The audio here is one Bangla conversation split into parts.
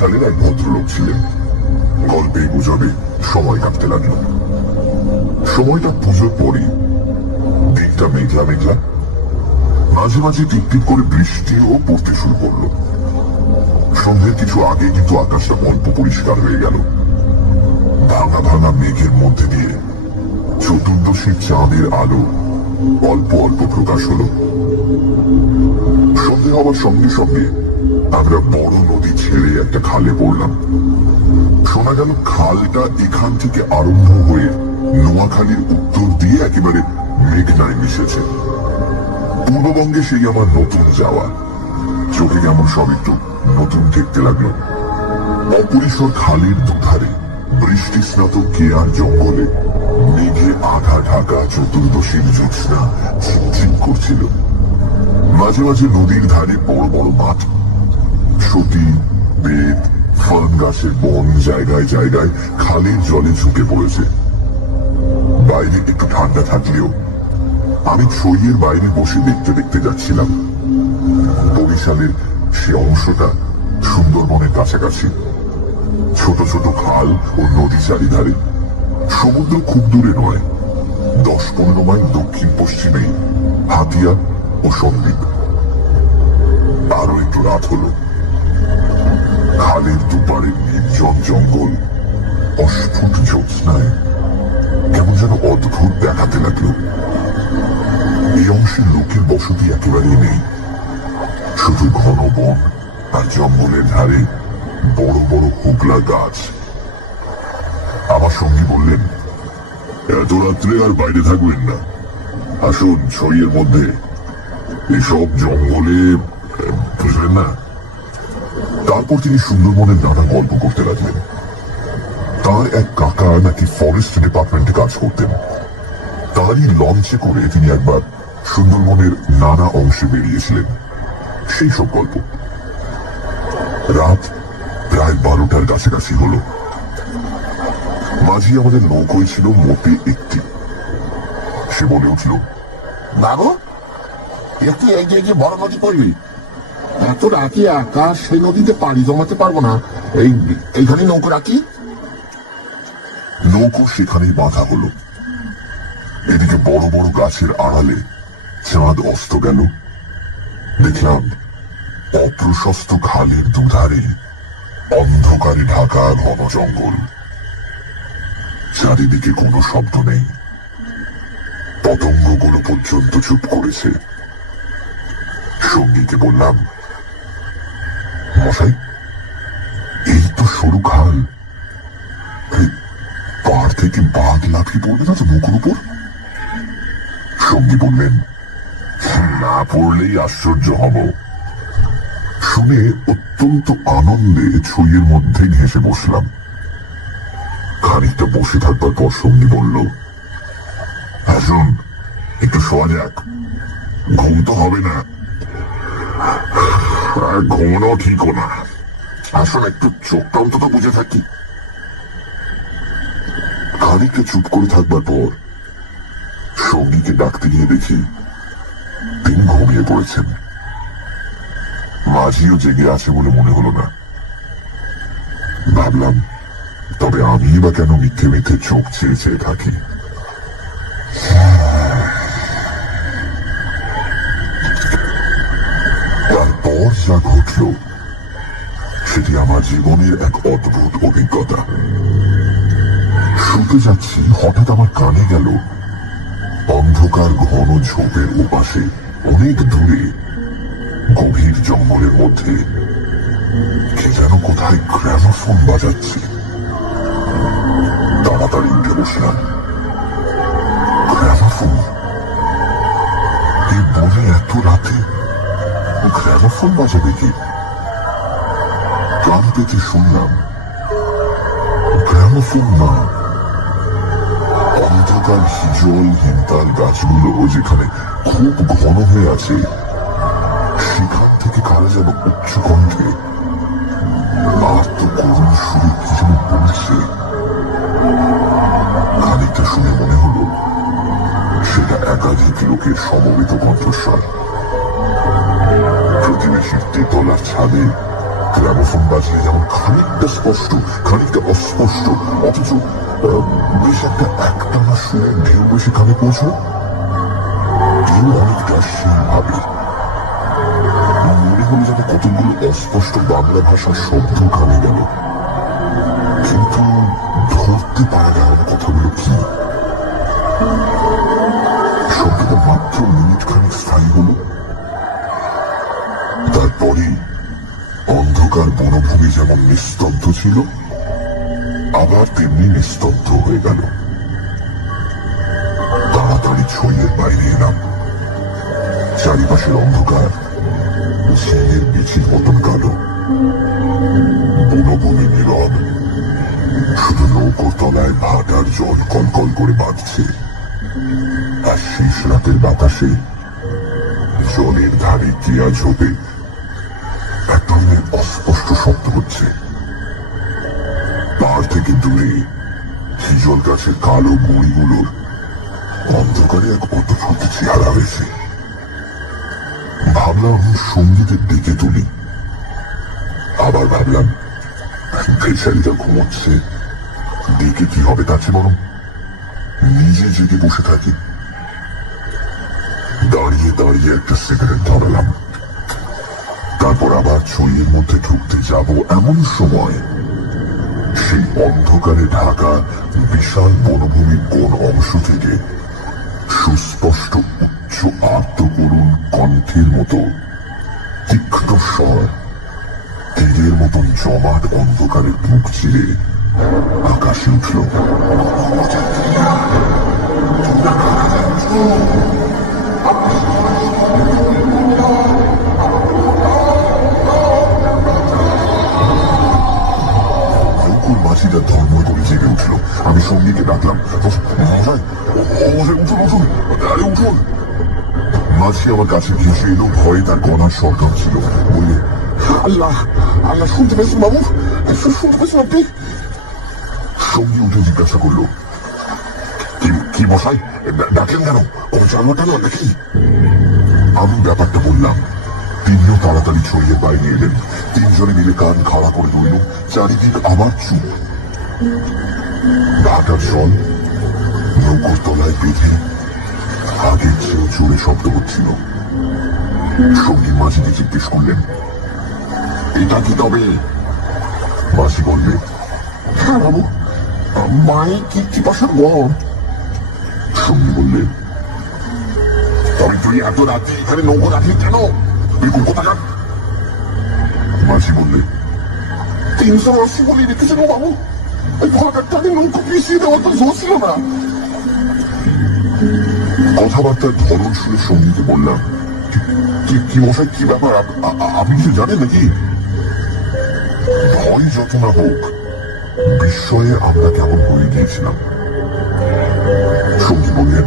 বরিশালের এক ভদ্রলোক ছিলেন। গল্পে গুজবে সময় কাটতে লাগলো। সময়টা পুজোর পরে, দিনটা মেঘলা মেঘলা, মাঝে মাঝে টিপটিপ করে বৃষ্টিও পড়তে শুরু করলো। সন্ধ্যের কিছু আগে কিন্তু আকাশটা অল্প পরিষ্কার হয়ে গেল। ভাঙা ভাঙা মেঘের মধ্যে দিয়ে চতুর্দশীর চাঁদের আলো অল্প অল্প প্রকাশ হলো। সন্ধে হওয়ার সঙ্গে সঙ্গে আমরা বড় নদী ছেড়ে একটা খালে পড়লাম। শোনা গেল খালটা এখান থেকে আরম্ভ হয়ে নোয়াখালীর উত্তর দিয়ে একেবারে মেঘনায় মিশেছে। পূর্ববঙ্গে সেই আমার নতুন যাওয়া, চোখে কেমন সব একটু নতুন দেখতে লাগলো। অপরিসর খালের দুধারে বৃষ্টি স্নাত কেয়ার জঙ্গলে মেঘে আধা ঢাকা চতুর্দশীর জ্যোৎস্না ঝিকঝিক করছিল। মাঝে মাঝে নদীর ধারে বড় বড় মাঠ, সতী, বেত, ফান গাছের বন জায়গায় জায়গায় খালের জলে ঝুঁকে পড়েছে। বাইরে একটু ঠান্ডা থাকলেও আমি ছইয়ের বাইরে বসে দেখতে দেখতে যাচ্ছিলাম। বরিশালের সে অংশটা সুন্দরবনের কাছাকাছি, ছোট ছোট খাল ও নদী চারিধারে। সমুদ্র খুব দূরে নয়, 10-15 মাইল দক্ষিণ পশ্চিমেই হাতিয়া ও সন্দ্বীপ। আরো একটু রাত হলো। খালের দুপারে নির্জন জঙ্গল অস্ফুট জ্যোৎস্নায় কেমন যেন অদ্ভুত দেখাতে লাগলো। এই অংশে লোকের বসতি একেবারেই নেই, শুধু ঘন বন আর জঙ্গলের ধারে বড় বড় হোগলা গাছ। আমার সঙ্গী বললেন, এত রাত্রে আর বাইরে থাকবেন না, আসুন ছইয়ের মধ্যে, এসব জঙ্গলে, বুঝলেন না। তারপর তিনি সুন্দরবনের নানা গল্প করতে লাগলেন। তার এক কাকা নাকি ফরেস্ট ডিপার্টমেন্টে কাজ করতেন। তারই লঞ্চে করে তিনি একবার সুন্দরবনের নানা অংশে বেরিয়েছিলেন। সেই সব গল্প। রাত প্রায় 12টার কাছাকাছি হলো। মাঝি আমাদের নৌকোয় ছিল মোটে একটি। সে বলে উঠল, বাবু, একটু এগিয়ে গিয়ে বড় নদী পড়বি। এত রাতে একা সেই নদীতে পাড়ি জমাতে পারবো না, এইখানে নৌকো রাখি। নৌকো সেখানেই বাঁধা হলো। এদিকে বড় বড় গাছের আড়ালে চাঁদ অস্ত গেল। দেখলাম অপ্রশস্ত খালের দুধারে অন্ধকারে ঢাকা ঘন জঙ্গল। চারিদিকে কোনো শব্দ নেই, পতঙ্গগুলো পর্যন্ত চুপ করেছে। সঙ্গীকে বললাম, মশাই, এই তো সরু খাল, পাহাড় থেকে বাঘ লাফিয়ে পড়বে না তো নৌকোর উপর? সঙ্গী বললেন, না পড়লেই আশ্চর্য হব। শুনে অত্যন্ত আনন্দে ছইয়ের মধ্যে ঘেঁষে বসলাম। খানিকটা বসে থাকবার পর সঙ্গী বলল, আসুন একটু শোয়া যাক, ঘুম তো হবে না, আর ঘুমানো ঠিকও না। আসুন একটু চোখটা অন্তত বুঝে থাকি। খানিকটা চুপ করে থাকবার পর সঙ্গীকে ডাকতে গিয়ে দেখি তিনি ঘুমিয়ে পড়েছেন। মাঝিও জেগে আছে বলে মনে হলো না। ভাবলাম, তবে আমি বা কেন মিথ্যে মিথ্যে চোখ চেয়ে চেয়ে থাকি। তারপর যা ঘটল সেটি আমার জীবনের এক অদ্ভুত অভিজ্ঞতা। শুতে যাচ্ছি, হঠাৎ আমার কানে গেল অন্ধকার ঘন ঝোপের ওপাশে অনেক দূরে গভীর জঙ্গলের মধ্যে কে যেন কোথায় গ্রামোফোন বাজাচ্ছে। তাড়াতাড়ি উঠে বসলাম। গ্রামোফোন? এই বনে এত রাতে গ্রামোফোন বাজাবে কি? কান পেতে শুনলাম, গ্রামোফোন না, অন্ধকার হিজল হিমতাল গাছগুলো যেখানে খুব ঘন হয়ে আছে সেখান থেকে কারা যেন উচ্চ কণ্ঠে আত্মকরুণ সুরে কি যেন বলছে। খানিকটা শুনে মনে হলো সেটা একাধিক লোকের সমবেত কণ্ঠস্বর। প্রতিবেশীর তেতলার ছাদে গ্রামোফোন বাজলে যেমন খানিকটা স্পষ্ট খানিকটা অস্পষ্ট, অথচ বেশ একটা একটানা সুরের ঢেউ বেশি কানে পৌঁছল। কেউ অনেকটা সেইভাবে মনে হলো যেন কতগুলো অস্পষ্ট বাংলা ভাষার শব্দ কানে গেল, কিন্তু ধরতে পারা গেল না কথাগুলো কি। শব্দটা মাত্র মিনিট খানিক স্থায়ী হলো, তারপরে অন্ধকার বনভূমি যেমন নিস্তব্ধ ছিল আবার তেমনি নিস্তব্ধ হয়ে গেল। তাড়াতাড়ি ছইয়ের বাইরে এলাম। চারিপাশের অন্ধকার ঝিলের বিচির মতন কালো, বনভূমি নীরব, শুধু নৌকোর তলায় ভাটার জল কলকল করে বাঁধছে, আর শেষ রাতের বাতাসে জলের ধারে কেয়া ঝোপে এক ধরনের অস্পষ্ট শব্দ হচ্ছে। পাড় থেকে দূরে হিজল গাছের কালো গুঁড়িগুলোর অন্ধকারে এক অদ্ভুত চেহারা হয়েছে। ভাবলাম সঙ্গীতের ডেকে তুলি, আবার ভাবলাম বেচারিটা ঘুমোচ্ছে, ডেকে কি হবে, তার চেয়ে বরং নিজে জেগে বসে থাকি। দাঁড়িয়ে দাঁড়িয়ে একটা সিগারেট ধরালাম, তারপর আবার ছইয়ের মধ্যে ঢুকতে যাব এমন সময় সেই অন্ধকারে ঢাকা বিশাল বনভূমির কোন অংশ থেকে সুস্পষ্ট উচ্চ আর্ত করুণ কণ্ঠের মতো তীক্ষ্ণ স্বর তীরের মতন জমাট অন্ধকারের বুক চিরে আকাশে উঠল। মাঝিটা ধর্ম করে জেগে উঠল। আমি সঙ্গীকে ডাকলাম, মশাই উঠুন উঠুন, আরে উঠুন। মাঝি আমার কাছে ঘেসে এলো, ভয়ে তার গলার স্বর ছিল। বললে, আল্লাহ আল্লাহ, শুনতে পেয়েছেন বাবু, শুনতে পেয়েছেন আপনি? সঙ্গী উঠে জিজ্ঞাসা করলো, কি মশাই ডাকলেন কেন, কোনো জানোয়ার টানোয়ার নাকি? আমি ব্যাপারটা বললাম। তিনিও তাড়াতাড়ি ছড়িয়ে বাইরে এলেন। তিনজনে মিলে কান খাড়া করে রইল। চারিদিক আবার চুপ। ভাটার জল নৌকোর তলায় বেঁধে আগের চেয়েও জোরে শব্দ হচ্ছিল। সঙ্গী মাঝিকে জিজ্ঞেস করলেন, এটা কি তবে? মাঝি বললে, হ্যাঁ বাবু, মাই কি পাশার গম। সঙ্গী বললেন, তবে তুই এত রাত্রি এখানে নৌকো রাখলি কেন? তুই কোথাকার? মাঝি বললে, 380 বলে রেখেছিল বাবু, ওই ভাটারটাকে নৌকো পিছিয়ে দেওয়ার তো জোর ছিল না। কথাবার্তার ধরন শুনে সঙ্গীকে বললাম, কি মশাই, কি ব্যাপার, আপনি কিছু জানেন নাকি? ভয় যত না হোক, বিস্ময়ে আমরা কেমন হয়ে গিয়েছিলাম। সঙ্গী বললেন,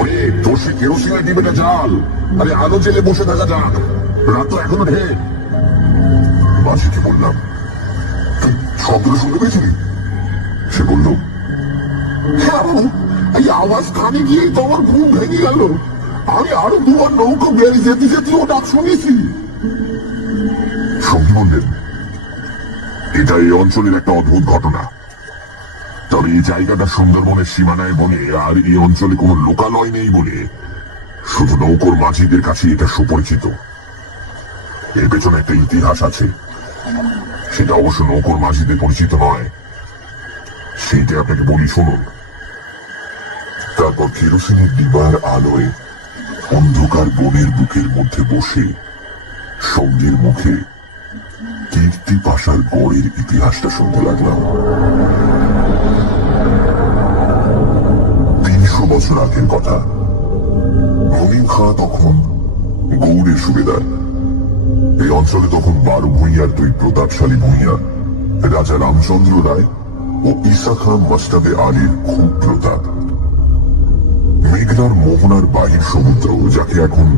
ওরে তোর সে কেরোসিনের ডিবেটা জাল, আরে আলো জেলে বসে থাকা যাক, রাত তো এখনো ঢের। মাঝিকে বললাম, তুই শব্দটা শুনতে পেয়েছিলি? সে বলল, হ্যাঁ বাবু, এই আওয়াজ কানে গিয়ে তো আমার ঘুম ভেঙে গেল। আমি আরো দুবার নৌকো বেড়ে যেতে যেতে ও ডাক শুনেছি। সঙ্গী বললেন, এটা এই অঞ্চলের একটা অদ্ভুত ঘটনা। তবে এই জায়গাটা সুন্দরবনের সীমানায় বলে, আর এই অঞ্চলে কোনো লোকালয় নেই বলে শুধু নৌকোর মাঝিদের কাছে এটা সুপরিচিত। এর পেছনে একটা ইতিহাস আছে, সেটা অবশ্য নৌকোর মাঝিদের পরিচিত নয়। সেইটা আপনাকে বলি, শুনুন। তারপর কেরোসিনের ডিবার আলোয় অন্ধকার বনের বুকের মধ্যে বসে সঙ্গীর মুখে কীর্তি পাশার গড়ের ইতিহাসটা শুনতে লাগলাম। 300 বছর আগের কথা। মনিম খাঁ তখন গৌড়ের সুবেদার। এই অঞ্চলে তখন 12 ভূঁইয়ার 2 প্রতাপশালী ভূঁইয়া, রাজা রামচন্দ্র রায় ও ঈসা খান মাস্টাবে আলীর খুব প্রতাপ। মেঘনার মোহনার বাহির সমুদ্র, যাকে এখন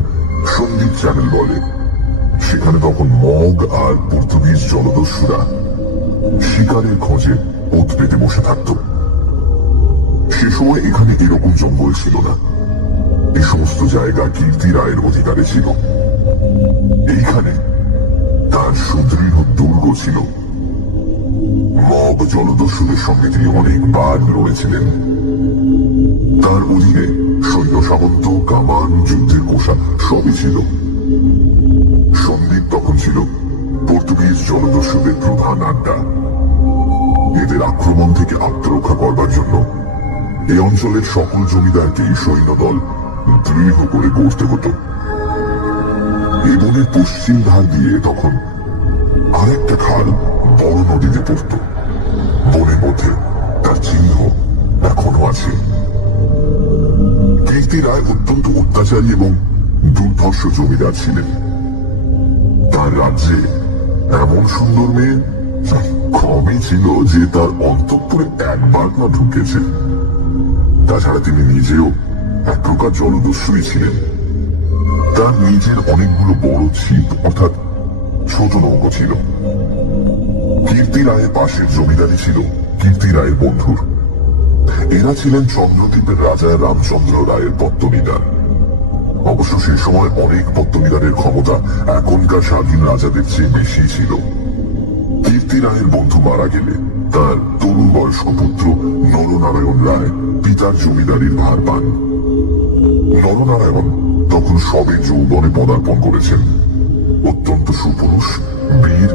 সন্দীপ চ্যানেল বলে, সেখানে তখন মগ আর পর্তুগিজ জলদস্যুরা শিকারের খোঁজে ওত পেতে বসে থাকত। সে সময় এখানে এরকম জঙ্গল ছিল না। এই সমস্ত জায়গা কীর্তি রায়ের অধিকারে ছিল। এইখানে তার এক সুদৃঢ় দুর্গ ছিল। মগ জলদস্যুদের সঙ্গে তিনি অনেকবার লড়েছিলেন। তার অধীনে সৈন্য সামন্ত, কামান, যুদ্ধের পোশাক সবই ছিল। সন্দীপ তখন ছিল পর্তুগিজ জলদস্যুদের প্রধান আড্ডা। এদের আক্রমণ থেকে আত্মরক্ষা করবার জন্য এই অঞ্চলের সকল জমিদারকেই সৈন্যদল দৃঢ় করে গড়তে হতো। এই বনের পশ্চিম ধার দিয়ে তখন আরেকটা খাল বড় নদীতে পড়ত। বনের মধ্যে তার চিহ্ন এখনো আছে। কীর্তি রায় অত্যন্ত অত্যাচারী এবং দুর্ধর্ষ জমিদার ছিলেন। তার রাজ্যে এমন সুন্দর মেয়ে কমই ছিল যে তার অন্তঃপুরে একবার না ঢুকেছে। তাছাড়া তিনি নিজেও এক প্রকার জলদস্যুই ছিলেন। তার নিজের অনেকগুলো বড় ছিপ অর্থাৎ ছোট নৌকো ছিল। কীর্তি রায়ের পাশের জমিদারি ছিল কীর্তি রায়ের বন্ধুর। এরা ছিলেন চন্দ্রদ্বীপের রাজা রামচন্দ্র রায়ের পত্তনিদার। অবশ্য সে সময় অনেক পত্তনিদারের ক্ষমতা এখনকার স্বাধীন রাজাদের চেয়ে বেশি ছিল। কীর্তি রায়ের বন্ধু মারা গেলে তার তরুণ বয়স্ক পুত্র নরনারায়ণ রায় পিতার জমিদারির ভার পান। নরনারায়ণ তখন সবে যৌবনে পদার্পণ করেছেন। অত্যন্ত সুপুরুষ, বীর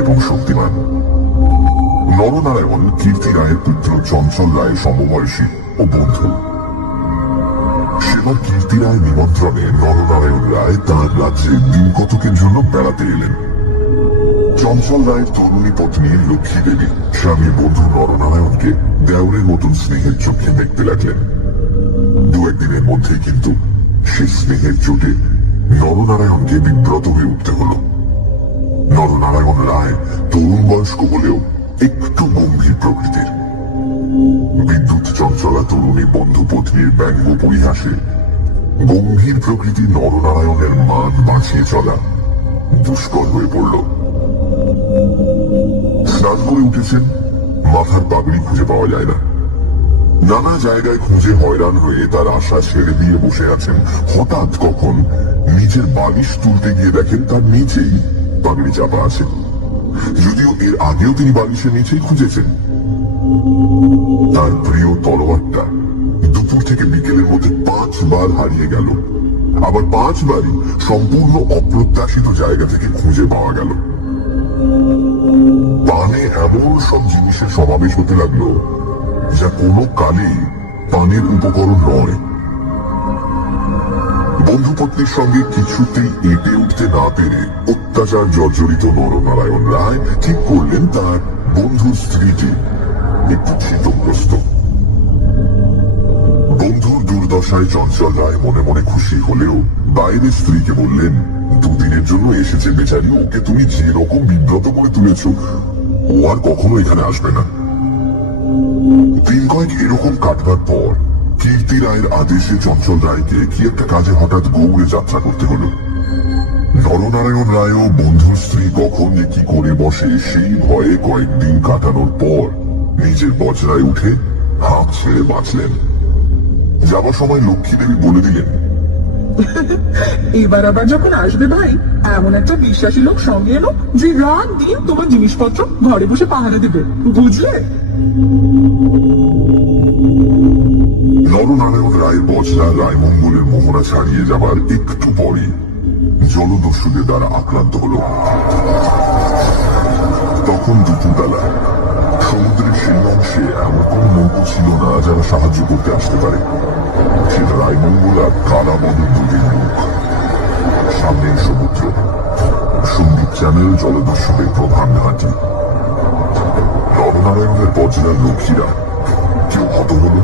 এবং শক্তিমান। নরনারায়ণ কীর্তি রায়ের পুত্র চঞ্চল রায় সমবয়সী ও বন্ধু। সেবার কীর্তি রায় নিমন্ত্রণে নরনারায়ণ রায় তার রাজ্যে দিন কতকের জন্য বেড়াতে এলেন। চঞ্চল রায়ের তরুণী পত্নী লক্ষ্মী দেবী স্বামী বন্ধু নরনারায়ণকে দেওরের মতন স্নেহের চোখে দেখতে লাগলেন। দু একদিনের মধ্যেই কিন্তু সে স্নেহের চোটে নরনারায়ণকে বিব্রত হয়ে উঠতে হল। নরনারায়ণ রায় তরুণ বয়স্ক হলেও একটু গম্ভীর প্রকৃতির। বিদ্যুৎ চঞ্চলা তরুণী বন্ধু পত্নীর ব্যঙ্গ পরিহাসে গম্ভীর প্রকৃতির নরনারায়ণের মান বাঁচিয়ে চলা দুষ্কর হয়ে পড়ল। স্নান করে উঠেছেন, মাথার পাগড়ি খুঁজে পাওয়া যায় না। নানা জায়গায় খুঁজে হয়রান হয়ে তার আশা ছেড়ে দিয়ে বসে আছেন। হঠাৎ কখন নিজের বালিশ তুলতে গিয়ে দেখেন তার নিচেই পাগড়ি চাপা আছে। যদিও এর আগেও তিনি বালিশের নিচেই খুঁজেছেন। তার প্রিয় তলোয়ারটা দুপুর থেকে বিকেলের মধ্যে 5 বার হারিয়ে গেল। আবার 5 বারই সম্পূর্ণ অপ্রত্যাশিত জায়গা থেকে খুঁজে পাওয়া গেল। পানে এমন সব জিনিসের সমাবেশ হতে লাগলো যা কোনো কালেই পানের উপকরণ নয়। বন্ধুপত্নীর সঙ্গে কিছুতেই এঁটে উঠতে না পেরে অত্যাচার জর্জরিত নরনারায়ণ রায় ঠিক করলেন তার বন্ধুর স্ত্রীটি একটু শীতগ্রস্ত। বন্ধুর দুর্দশায় চঞ্চল রায় মনে মনে খুশি হলেও বাইরে স্ত্রীকে বললেন, দুদিনের জন্য এসেছে বেচারি, ওকে তুমি যে রকম বিব্রত করে তুলেছ ও আর কখনো এখানে আসবে না। দিন কয়েক এরকম কাটবার পর কীর্তি রায়ের আদেশে চঞ্চল রায়কে কি একটা কাজে হঠাৎ গৌড়ে যাত্রা করতে হলো। নরনারায়ণ রায়ও বন্ধুর স্ত্রী কখন যে কি করে বসে সেই ভয়ে কয়েকদিন কাটানোর পর নিজের বজরায় উঠে হাঁপ ছেড়ে বাঁচলেন। যাবার সময় লক্ষ্মী দেবী বলে দিলেন, এবার আবার যখন আসবে ভাই, এমন একটা বিশ্বাসী লোক সঙ্গে এলো যে রাত দিন তোমার জিনিসপত্র ঘরে বসে পাহারা দেবে, বুঝলে? নরনারায়ণ রায়ের বজরা রায়মঙ্গলের মোহনা ছাড়িয়ে যাবার একটু পরই জলদস্যুদের দ্বারা আক্রান্ত হল। তখন দুপুরবেলা সমুদ্রের সেই অংশে এমন কোন নৌকো ছিল না যারা সাহায্য করতে আসতে পারে। সেটা রায়মঙ্গল আর কারাবদর দুদিন লোক। সামনে সমুদ্র, সন্দীপ চ্যানেল জলদস্যুদের প্রধান ঘাঁটি। নরনারায়ণের বজরার লক্ষ্মীরা কেউ হত হল,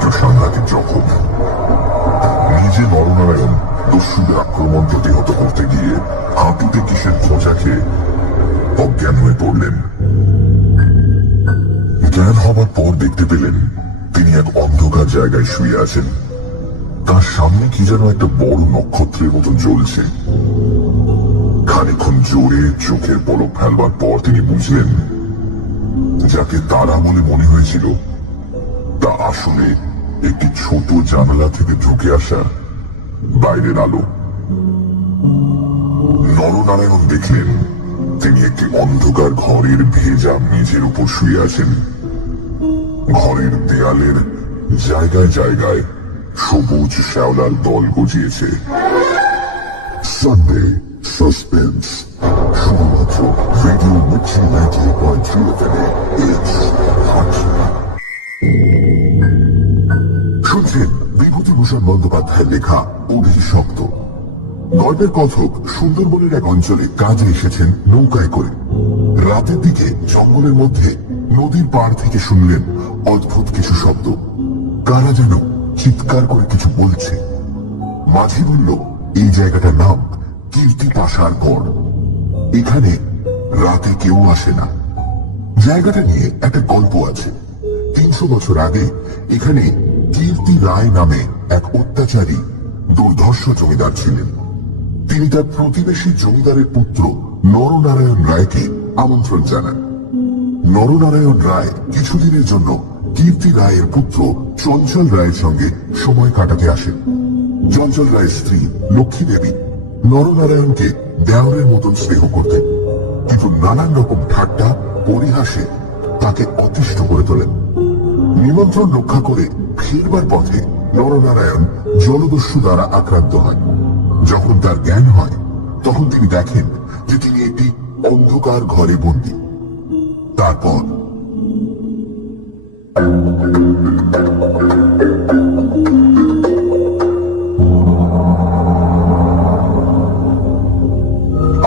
কেউ সাংঘাতিক জখম। নিজে নরনারায়ণ দস্যুদের আক্রমণ প্রতিহত করতে গিয়ে হাঁটুতে কিসের খোঁজা খেয়ে অজ্ঞান হয়ে পড়লেন। জ্ঞান হবার পর দেখতে পেলেন তিনি এক অন্ধকার জায়গায় শুয়ে আছেন। তার সামনে কি যেন একটা বড় নক্ষত্রের মতো জ্বলছে। খানিকক্ষণ জোরে চোখের পলক ফেলবার পর তিনি বুঝলেন যাকে তারা বলে মনে হয়েছিল তা আসলে একটি ছোট জানালা থেকে ঢুকে আসা বাইরের আলো। নরনারায়ণ দেখলেন তিনি একটি অন্ধকার ঘরের ভেজা মেঝের উপর শুয়ে আছেন। ঘরের দেয়ালের জায়গায় জায়গায় সবুজ শ্যাওলার দল গজিয়েছে। সানডে সাসপেন্স শুধুমাত্র রেডিও মির্চি 90.3 এফএমে। শুনছেন বিভূতিভূষণ বন্দ্যোপাধ্যায়ের লেখা অভিশপ্ত। গল্পের কথক সুন্দরবনের এক অঞ্চলে কাজে এসেছেন নৌকায় করে। রাতের দিকে জঙ্গলের মধ্যে নদীর পাড় থেকে শুনলেন অদ্ভুত কিছু শব্দ। কারা যেন চিৎকার করে কিছু বলছে। মাঝি বলল এই জায়গাটার নাম কীর্তি পাশার গড়। এখানে রাতে কেউ আসে না। জায়গাটা নিয়ে একটা গল্প আছে। 300 বছর আগে এখানে কীর্তি রায় নামে এক অত্যাচারী দুর্ধর্ষ জমিদার ছিলেন। তিনি তার প্রতিবেশী জমিদারের পুত্র নরনারায়ণ রায়কে আমন্ত্রণ জানান। নরনারায়ণ রায় কিছুদিনের জন্য কীর্তি রায়ের পুত্র চঞ্চল রায়ের সঙ্গে সময় কাটাতে আসেন। চঞ্চল রায়ের স্ত্রী লক্ষ্মী দেবী নরনারায়ণকে দেওরের মতন স্নেহ করতেন, কিন্তু নানান রকম ঠাট্টা পরিহাসে তাকে অতিষ্ঠ করে তোলেন। নিমন্ত্রণ রক্ষা করে ফিরবার পথে নরনারায়ণ জলদস্যু দ্বারা আক্রান্ত হয়। যখন তার জ্ঞান হয় তখন তিনি দেখেন যে তিনি একটি অন্ধকার ঘরে বন্দী। তারপর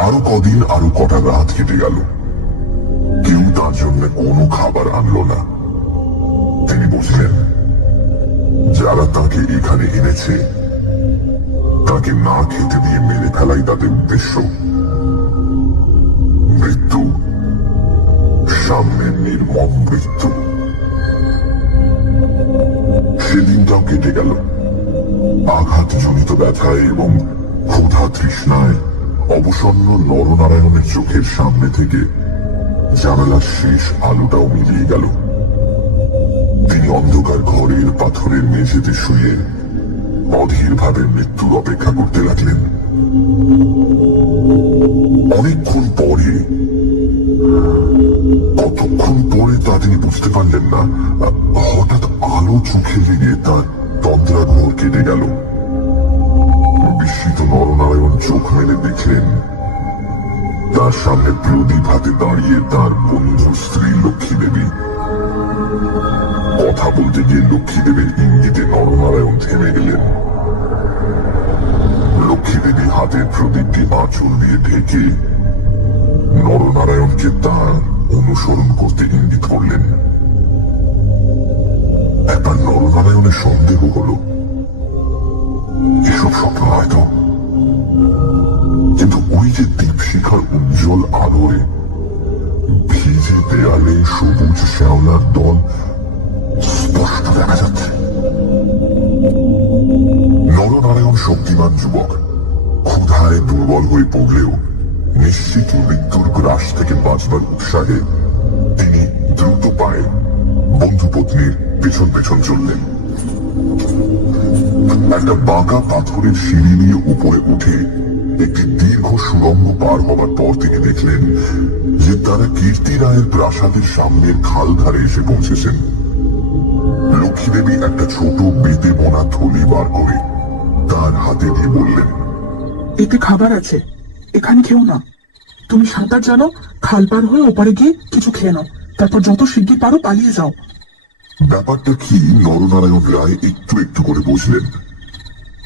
আরো কদিন আরো কটা রাত কেটে গেল। কেউ তার জন্য কোনো খাবার আনলো না। তিনি বুঝলেন যারা তাকে এখানে এনেছে তাকে না খেতে দিয়ে মেরে ফেলাই তাদের উদ্দেশ্য। মৃত্যু, সামনে নির্মম মৃত্যু। সেদিনটাও কেটে গেল। আঘাতজনিত ব্যথায় এবং ক্ষুধা তৃষ্ণায় অবসন্ন নরনারায়ণের চোখের সামনে থেকে জানালার শেষ আলোটাও মিলিয়ে গেল। তিনি অন্ধকার ঘরের পাথরের মেঝেতে শুয়ে অধীর ভাবে মৃত্যুর অপেক্ষা করতে লাগলেন। অনেকক্ষণ পরে, কতক্ষণ পরে তা তিনি বুঝতে পারলেন না, হঠাৎ আলো চোখে লেগে তার তন্দ্রাঘোর কেটে গেল। বিস্মিত নরনারায়ণ চোখ মেলে দেখলেন তার সামনে প্রদীপ হাতে দাঁড়িয়ে তার বন্ধু স্ত্রী লক্ষ্মী দেবী। কথা বলতে গিয়ে লক্ষ্মী দেবীর ইঙ্গিতে নরনারায়ণ থেমে গেলেন। লক্ষ্মী দেবী হাতের প্রদীপটি আঁচল দিয়ে ঢেকে নরনারায়ণকে তার অনুসরণ করতে ইঙ্গিত করলেন। একবার নরনারায়ণের সন্দেহ হলো এসব স্বপ্ন হয়তো, কিন্তু ওই যে দীপশিখার উজ্জ্বল আলোয় ভিজে দেয়ালে সবুজ শ্যাওলার দল স্পষ্ট দেখা যাচ্ছে। নরনারায়ণ শক্তিমান যুবক, ক্ষুধায় দুর্বল হয়ে পড়লেও নিশ্চিত মৃত্যুর গ্রাস থেকে বাঁচবার উৎসাহে তিনি দ্রুত পায়ে বন্ধু পত্নীর পেছন পেছন চললেন। একটা বাঁকা পাথরের সিঁড়ি নিয়ে উপরে উঠে একটি দীর্ঘ সুড়ঙ্গ পার হবার পর তিনি দেখলেন যে তারা কীর্তি রায়ের প্রাসাদের সামনের খাল ধারে এসে পৌঁছেছেন। লক্ষ্মী দেবী একটা ছোট বেতে বোনা থলি বার করে তার হাতে দিয়ে বললেন, এতে খাবার আছে, এখানে খেও না। তুমি সাঁতার জানো, খাল পার হয়ে ওপারে গিয়ে কিছু খেয়ে নাও, তারপর যত শিগগির পারো পালিয়ে যাও। ব্যাপারটা কি নরনারায়ণ রায় একটু একটু করে বুঝলেন।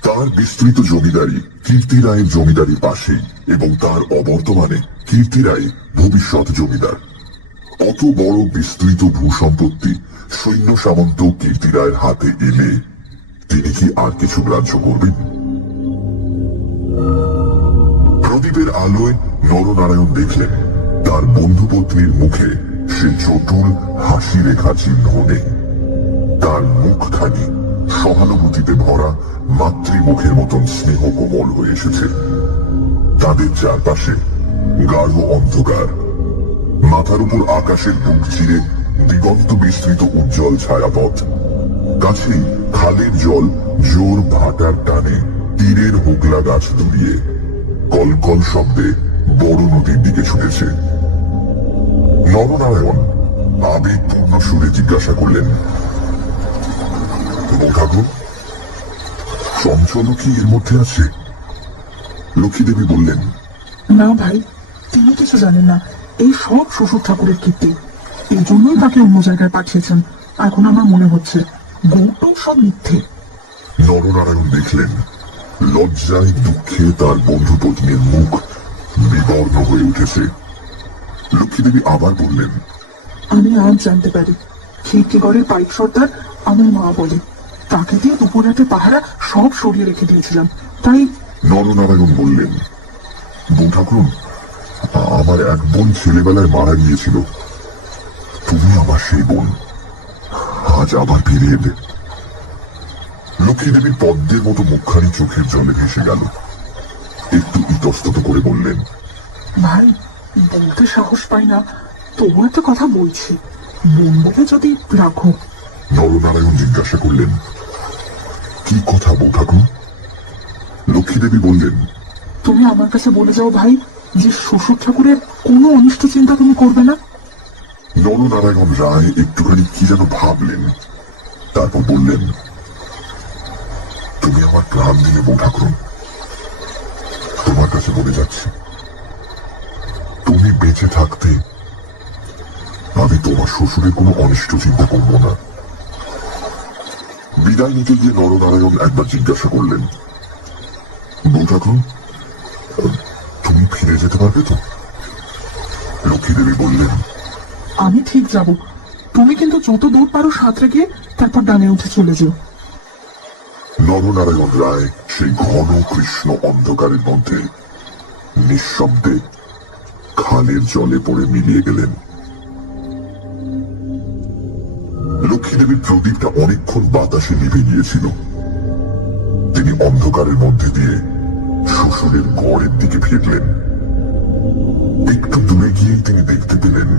তার বিস্তৃত জমিদারি কীর্তি রায়ের জমিদারির পাশে এবং তার অবর্তমানে কীর্তি রায় ভবিষ্যৎ জমিদার। অত বড় বিস্তৃত ভূসম্পত্তি সৈন্য সামন্ত কীর্তি রায়ের হাতে এলে তিনি কি আর কিছু গ্রাহ্য করবেন? প্রদীপের আলোয় নরনারায়ণ দেখলেন তার বন্ধু পত্নীর মুখে সে চটুল হাসি রেখা চিহ্ন নেই। তার মুখখানি সহানুভূতিতে ভরা মাতৃমুখের মতন স্নেহ কোমল হয়ে এসেছে। তাদের চারপাশে গাঢ় অন্ধকার। মাথার উপর আকাশের বুক চিরে দিগন্ত বিস্তৃত উজ্জ্বল ছায়াপথ। কাছেই খালের জল জোর ভাটার টানে তীরের হোগলা গাছ দুলিয়ে কলকল শব্দে বড় নদীর দিকে ছুটেছে। নরনারায়ণ আবেগপূর্ণ সুরে জিজ্ঞাসা করলেন, ঠাকুর, চঞ্চল কি এর মধ্যে আছে? লক্ষ্মী দেবী বললেন, না ভাই, তিনি কিছু জানেন না। এই সব শ্বশুর ঠাকুরের কীর্তি। এই জন্যই তাকে অন্য জায়গায় পাঠিয়েছেন। এখন আমার মনে হচ্ছে গৌতম সব মিথ্যে। নরনারায়ণ দেখলেন লজ্জায় দুঃখে তার বন্ধু পত্নীর মুখ বিবর্ণ হয়ে উঠেছে। লক্ষ্মীদেবী আবার বললেন, আমি আজ জানতে পারি খিড়কিগড়ের পাইক সর্দার আমার মা বলে। তাকে দিয়ে দুপুর রাতে পাহারা সব সরিয়ে রেখে দিয়েছিলাম। তাই নরনারায়ণ বললেন, বউ ঠাকুরুন, আমার এক বোন ছেলেবেলায় মারা গিয়েছিল। তুমি আমার সেই বোন, আজ আবার ফিরে এলে। লক্ষ্মী দেবীর পদ্মের মতো মুখখানি চোখের জলে ভেসে গেল। একটু ইতস্তত করে বললেন, ভাই, বলতে সাহস পাই না, তবু একটা কথা বলছি। বোন বলে যদি রাখো। নরনারায়ণ জিজ্ঞাসা করলেন, কি কথা বউ ঠাকুর? লক্ষ্মী দেবী বললেন, তুমি আমার কাছে বলে যাও ভাই যে শ্বশুর ঠাকুরের কোনো অনিষ্ট চিন্তা তুমি করবে না। নরনারায়ণ রায় একটুখানি কি যেন ভাবলেন, তারপর বললেন, তুমি আমার প্রাণ দিলে বউ ঠাকুর, তোমার কাছে বলে যাচ্ছে, তুমি বেঁচে থাকতে আমি তোমার শ্বশুরের কোনো অনিষ্ট চিন্তা করব না। বিদায় নিতে গিয়ে নরনারায়ণ একবার জিজ্ঞাসা করলেন, বউ ঠাকুর, তুমি ফিরে যেতে পারবে তো? লক্ষ্মী দেবী বললেন, আমি ঠিক যাব। তুমি কিন্তু যত দূর পারো সাঁতরে গিয়ে তারপর ডানে উঠে চলে যেও। নরনারায়ণ রায় সেই ঘন কৃষ্ণ অন্ধকারের মধ্যে নিঃশব্দে খালের জলে পড়ে মিলিয়ে গেলেন। লক্ষ্মী দেবীর প্রদীপটা অনেকক্ষণ বাতাসে নিভে গিয়েছিল। তিনি অন্ধকারের মধ্যে দিয়ে শ্বশুরের গড়ের দিকে ফিরলেন। একটু দূরে গিয়েই তিনি দেখতে পেলেন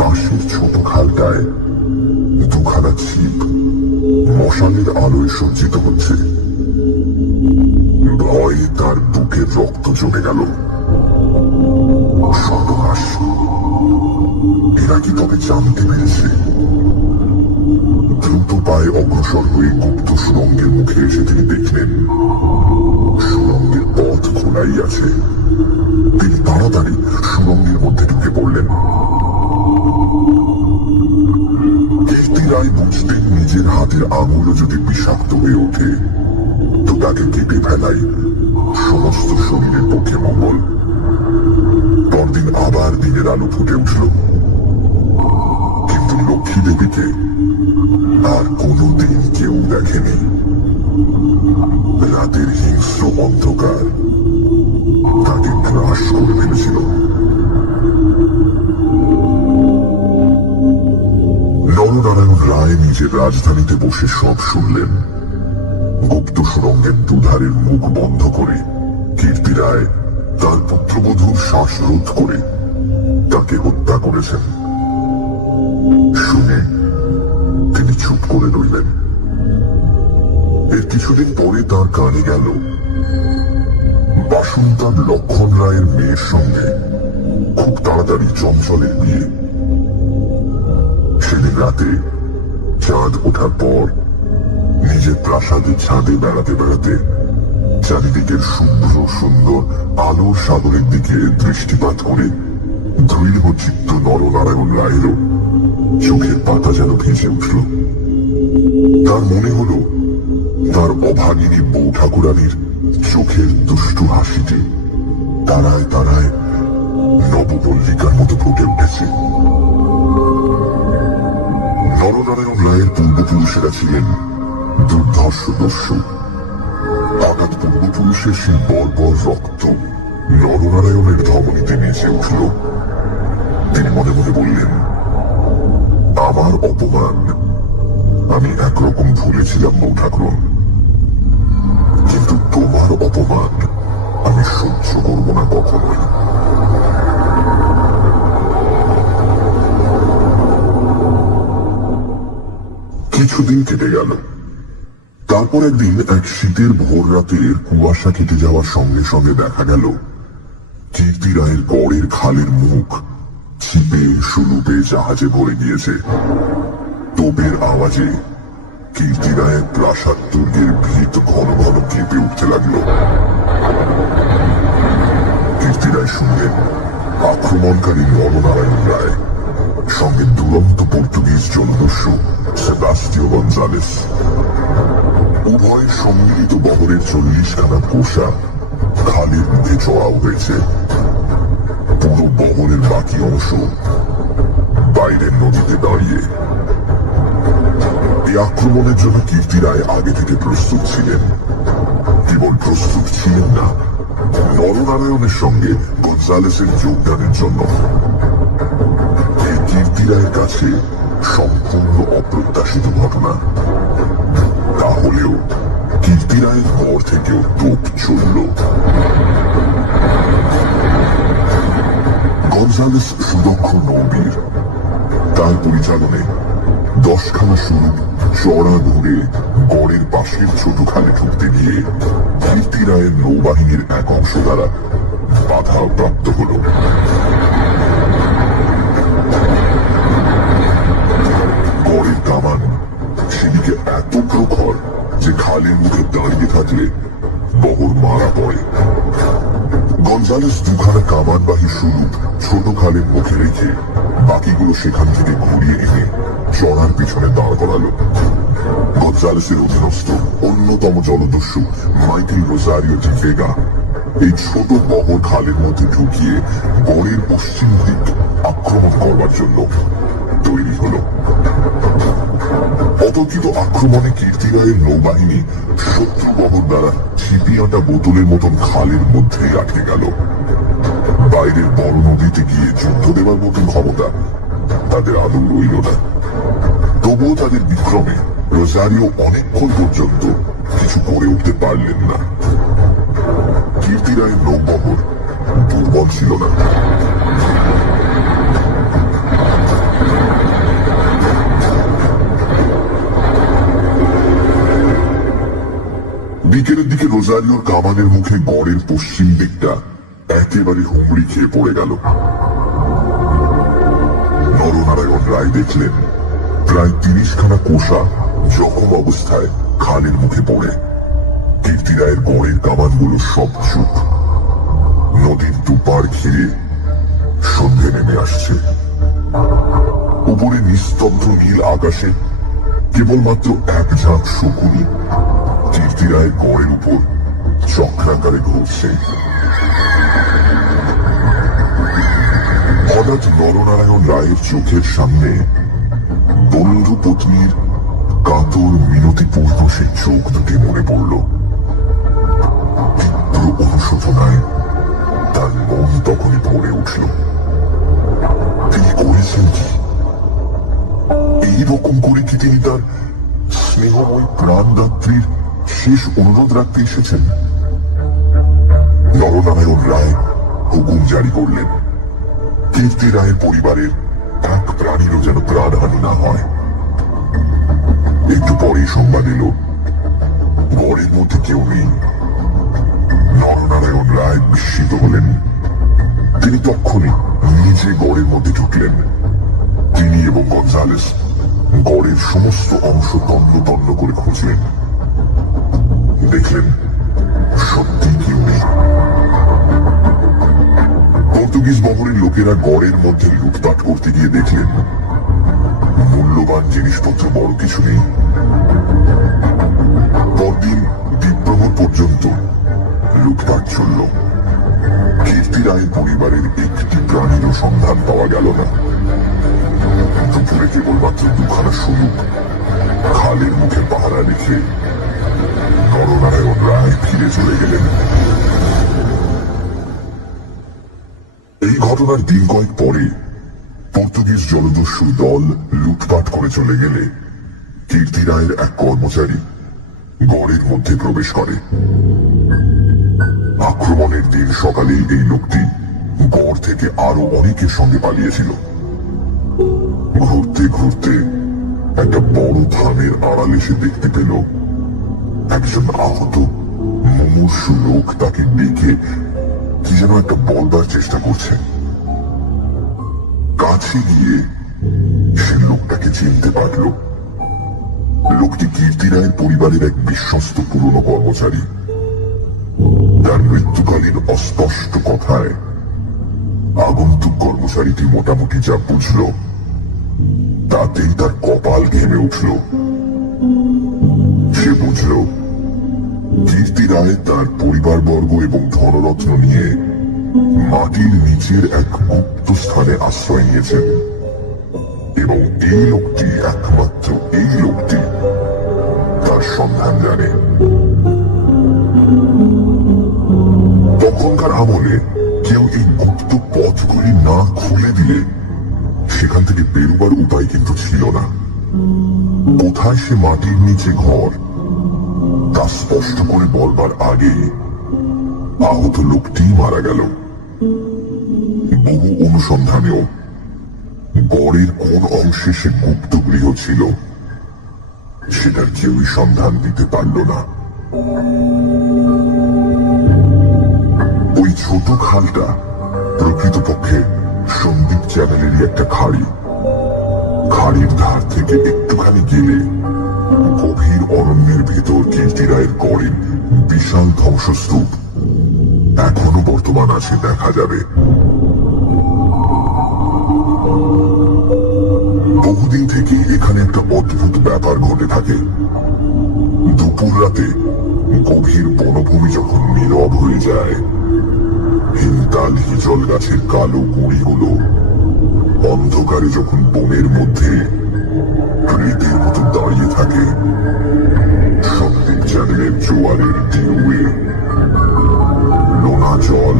পাশের ছোট খালটায় দুখানা ছিপ মশালের আলোয় সজ্জিত হচ্ছে। ভয়ে তার বুকের রক্ত জমে গেল। সর্বনাশ! এরা কি তবে জানতে পেরেছে? দ্রুত পায়ে অগ্রসর হয়ে গুপ্ত সুড়ঙ্গের মুখে এসে তিনি দেখলেন সুড়ঙ্গের পথ খোলাই আছে। তিনি তাড়াতাড়ি সুড়ঙ্গের মধ্যে ঢুকে পড়লেন। কীর্তি রায় বুঝতেন নিজের হাতের আঙুলও যদি বিষাক্ত হয়ে ওঠে তো তাকে কেটে ফেলাই সমস্ত শরীরের পক্ষে মঙ্গল। পরদিন আবার দিনের আলো ফুটে উঠল, কিন্তু লক্ষ্মী দেবীকে আর কোনোদিন কেউ দেখেনি। রাতের হিংস্র অন্ধকার তাকে গ্রাস করে ফেলেছিল। নরনারায়ণ রায় নিজের রাজধানীতে বসে সব শুনলেন। গুপ্ত সুড়ঙ্গের দুধারের মুখ বন্ধ করে কীর্তি রায় তার পুত্রবধূর শ্বাসরোধ করে তাকে হত্যা করেছেন। শুনে তিনি চুপ করে রইলেন। এর কিছুদিন পরে তার কানে গেল বাসন্তার লক্ষণ রায়ের মেয়ের সঙ্গে খুব তাড়াতাড়ি চঞ্চলের বিয়ে। সেদিন রাতে চাঁদ ওঠার পর নিজের প্রাসাদের ছাদে বেড়াতে বেড়াতে চারিদিকের শুভ্র সুন্দর আলোর সাগরের দিকে দৃষ্টিপাত করে দৃঢ় চিত্ত নরনারায়ণ রায়েরও চোখের পাতা যেন ভেসে উঠল। তার মনে হলো তার অভাগিনী বউ ঠাকুরানীর চোখের দুষ্টু হাসিটি তারায় তারায় নবপল্লিকার মতো ফুটে উঠেছে। নরনারায়ণ রায়ের পূর্বপুরুষেরা ছিলেন দুর্ধর্ষ দস্যু। আঘাত পূর্বপুরুষের সেই বর্বর রক্ত নরনারায়ণের ধমনীতে নেচে উঠল। তিনি মনে মনে বললেন, আমার অপমান আমি একরকম ভুলেছিলাম বউ ঠাকুর, কিন্তু তোমার অপমান আমি সহ্য করব না কখনোই। কিছুদিন কেটে গেল। তারপর একদিন এক শীতের ভোর রাতের কুয়াশা কেটে যাওয়ার সঙ্গে সঙ্গে দেখা গেল কীর্তি রায়ের গড়ের খালের মুখ ছিপে সুলুপে জাহাজে ভরে গিয়েছে। তোপের আওয়াজে কীর্তি রায়ের প্রাসাদ দুর্গের ভিত ঘন ঘন কেঁপে উঠতে লাগলো। কীর্তি রায় শুনলেন আক্রমণকারী নরনারায়ণ রায়, সঙ্গে দুরন্ত পর্তুগিজ জলদস্যু সেবাস্টিও গঞ্জালেস। উভয়ের সম্মিলিত বহরের 40খানা কোষা খালের মধ্যে চড়াও হয়েছে। পুরো বহরের বাকি অংশ বাইরের নদীতে দাঁড়িয়ে। এই আক্রমণের জন্য কীর্তি রায় আগে থেকে প্রস্তুত ছিলেন। কেবল প্রস্তুত ছিলেন না, নরনারায়ণের সঙ্গে গঞ্জালেসের যোগদানের জন্য। এই কীর্তি রায়ের কাছে সম্পূর্ণ অপ্রত্যাশিত ঘটনা। তাহলেও কীর্তি রায়ের ঘর থেকেও তোপ চলল। গঞ্জালেস সুদক্ষ নৌবীর। তার পরিচালনে 10খানা সুরুপ চড়া ঘুরে গড়ের পাশের ছোট খালে ঢুকতে গিয়ে কীর্তি রায়ের নৌবাহিনীর এক অংশ দ্বারা বাধা প্রাপ্ত হল। গড়ের কামান সেদিকে এত প্রখর যে খালের মুখে দাঁড়িয়ে থাকলে বহর মারা পড়ে। গঞ্জালেস 2খানা কামানবাহী সুরুপ ছোট খালের মুখে রেখে বাকিগুলো সেখান থেকে ঘুরিয়ে এনে চড়ার পিছনে দাঁড় করালো। গঞ্জালেসের অধীনস্থ অন্যতম জলদস্যু মাইকেল রোজারিও ডি ভেগা এই ছোট বহর খালের মধ্যে ঢুকিয়ে গড়ের পশ্চিম দিক আক্রমণ করবার জন্য তৈরি হল। অতর্কিত আক্রমণে কীর্তি রায়ের নৌবাহিনী শত্রু বহর দ্বারা ছিপিয়াটা বোতলের মতন খালের মধ্যেই আটকে গেল। বাইরের বড় নদীতে গিয়ে যুদ্ধ দেবার মতন ক্ষমতা তাদের আদৌ রইল না। তবুও তাদের বিক্রমে রোজারিও অনেকক্ষণ পর্যন্ত কিছু করে উঠতে পারলেন না। কীর্তি রায়ের নৌবহর দুর্বল ছিল না। বিকেলের দিকে রোজারিওর কামানের মুখে গড়ের পশ্চিম দিকটা একেবারে হুমড়ি খেয়ে পড়ে গেল। নরনারায়ণ রায় দেখলেন প্রায় 30খানা কোষা জখম অবস্থায় খালের মুখে পড়ে। কীর্তি রায়ের গড়ের কামানগুলো সব চুপ। নদীর দুপার ঘিরে সন্ধে নেমে আসছে। উপরে নিস্তব্ধ নীল আকাশে কেবলমাত্র এক ঝাঁক শকুনি কীর্তি রায়ের গড়ের উপর চক্রাকারে ঘুরছে। হঠাৎ নরনারায়ণ রায়ের চোখের সামনে বন্ধু পত্নীর কাতর মিনতিপূর্ণ সেই চোখ দুটি মনে পড়ল। তীব্র অনুশোচনায় তার মন তখনই ভরে উঠল। তিনি করেছেন কি? এইরকম করে কি তিনি তার স্নেহময় প্রাণদাত্রীর শেষ অনুরোধ রাখতে এসেছেন? নরনারায়ণ রায় হুকুম জারি করলেন, কীর্তি রায়ের পরিবারের এক প্রাণীরও যেন প্রাণহানি না হয়। একটু পরেই সংবাদ এলো গড়ের মধ্যে কেউ নেই। নরনারায়ণ রায় বিস্মিত হলেন। তিনি তক্ষুনি নিজে গড়ের মধ্যে ঢুকলেন। তিনি এবং গঞ্জালেস গড়ের সমস্ত অংশ তন্ন তন্ন করে খুঁজলেন। দেখলেন সত্যি কেউ নেই। পর্তুগিজ বহরের লোকেরা গড়ের মধ্যে লুটপাট করতে গিয়ে দেখলেন মূল্যবান জিনিসপত্র বড় কিছু নেই। পরদিন দ্বীপ্রহর পর্যন্ত লুটপাট চলল। কীর্তি রায়ের পরিবারের একটি প্রাণীরও সন্ধান পাওয়া গেল না। দুপুরে কেবলমাত্র 2খানা সুরুপ খালের মুখে পাহারা রেখে নরনারায়ণ রায় ফিরে চলে গেলেন। এই ঘটনার দিন কয়েক পরে পর্তুগিজ জলদস্যু দল লুটপাট করে চলে গেলে কীর্তি রায়ের এক কর্মচারী গড়ের মধ্যে প্রবেশ করে। আক্রমণের দিন সকালেই এই লোকটি গড় থেকে আরো অনেকের সঙ্গে পালিয়েছিল। ঘুরতে ঘুরতে একটা বড় ধানের আড়ালে সে দেখতে পেল একজন আহত মুমূর্ষু লোক তাকে ডেকে কি যেন একটা বলবার চেষ্টা করছে। কাছে গিয়ে সে লোকটাকে চিনতে পারল। লোকটি কীর্তি রায়ের পরিবারের এক বিশ্বস্ত পুরনো কর্মচারী। তার মৃত্যুকালীন অস্পষ্ট কথায় আগন্তুক কর্মচারীটি মোটামুটি যা বুঝল তাতেই তার কপাল ঘেমে উঠল। সে বুঝল কীর্তি রায় তার পরিবারবর্গ এবং ধনরত্ন নিয়ে মাটির নিচের এক গুপ্ত স্থানে আশ্রয় নিয়েছেন এবং এই লোকটি, একমাত্র এই লোকটি তার সন্ধান জানে। তখনকার আমলে কেউ এই গুপ্ত পথগুলি না খুলে দিলে সেখান থেকে বেরোবার উপায় কিন্তু ছিল না। কোথায় সে মাটির নিচে ঘর তা স্পষ্ট করে বলবার আগেই আহত লোকটি মারা গেল। বহু অনুসন্ধানেও গড়ের কোন অংশে সে গুপ্ত গৃহ ছিল সেটার কেউই সন্ধান দিতে পারল না। ওই ছোট খালটা প্রকৃতপক্ষে সন্দীপ চ্যানেলেরই একটা খাড়ি। খাড়ির ধার থেকে একটুখানি গেলে গভীর অরণ্যের ভেতর কীর্তি রায়ের গড়ের বিশাল ধ্বংসস্তূপ এখনো বর্তমান আছে, দেখা যাবে। বহুদিন থেকে এখানে একটা অদ্ভুত ব্যাপার ঘটে থাকে। দুপুর রাতে গভীর বনভূমি যখন নীরব হয়ে যায়, হিমতাল হিজল গাছের কালো গুঁড়িগুলো অন্ধকারে যখন বনের মধ্যে প্রেতের মতো দাঁড়িয়ে থাকে, সন্দীপ চ্যানেলের জোয়ারের ঢেউয়ে নোনা জল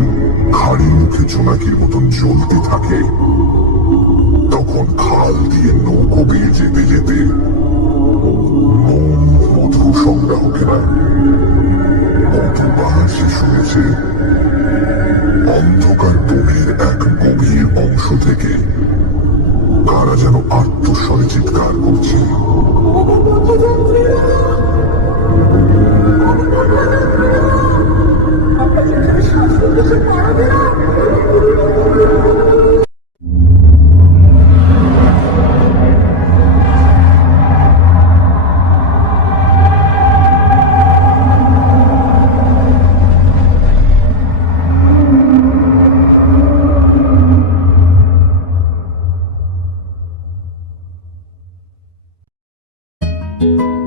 খাড়ির মুখে জোনাকির মতন জ্বলতে থাকে, তখন খাল দিয়ে নৌকো বেয়ে যেতে যেতে মন মধু সংগ্রাহকেরা কতবার সে শুনেছে অন্ধকার বনের এক গভীর অংশ থেকে কারা যেন আত্মস্বরে চিৎকার করছে। thank you